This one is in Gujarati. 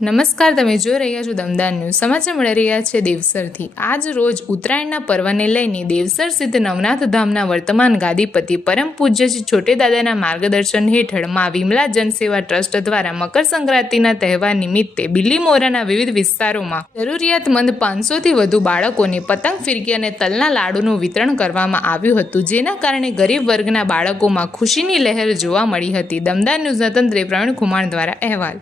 નમસ્કાર, તમે જોઈ રહ્યા છો દમદાર ન્યૂઝ. સમાચાર મળી રહ્યા છે દેવસરથી. આજ રોજ ઉત્તરાયણના પર્વને લઈને દેવસર સ્થિત નવનાથ ધામના વર્તમાન ગાદીપતિ પરમ પૂજ્ય શ્રી છોટેદાદાના માર્ગદર્શન હેઠળ મા વિમલા જનસેવા ટ્રસ્ટ દ્વારા મકર સંક્રાંતિના તહેવાર નિમિત્તે બિલીમોરાના વિવિધ વિસ્તારોમાં જરૂરિયાતમંદ 500થી વધુ બાળકોને પતંગ ફિરકી અને તલના લાડુનું વિતરણ કરવામાં આવ્યું હતું, જેના કારણે ગરીબ વર્ગના બાળકોમાં ખુશીની લહેર જોવા મળી હતી. દમદાર ન્યૂઝના તંત્રે પ્રવીણ કુમાર દ્વારા અહેવાલ.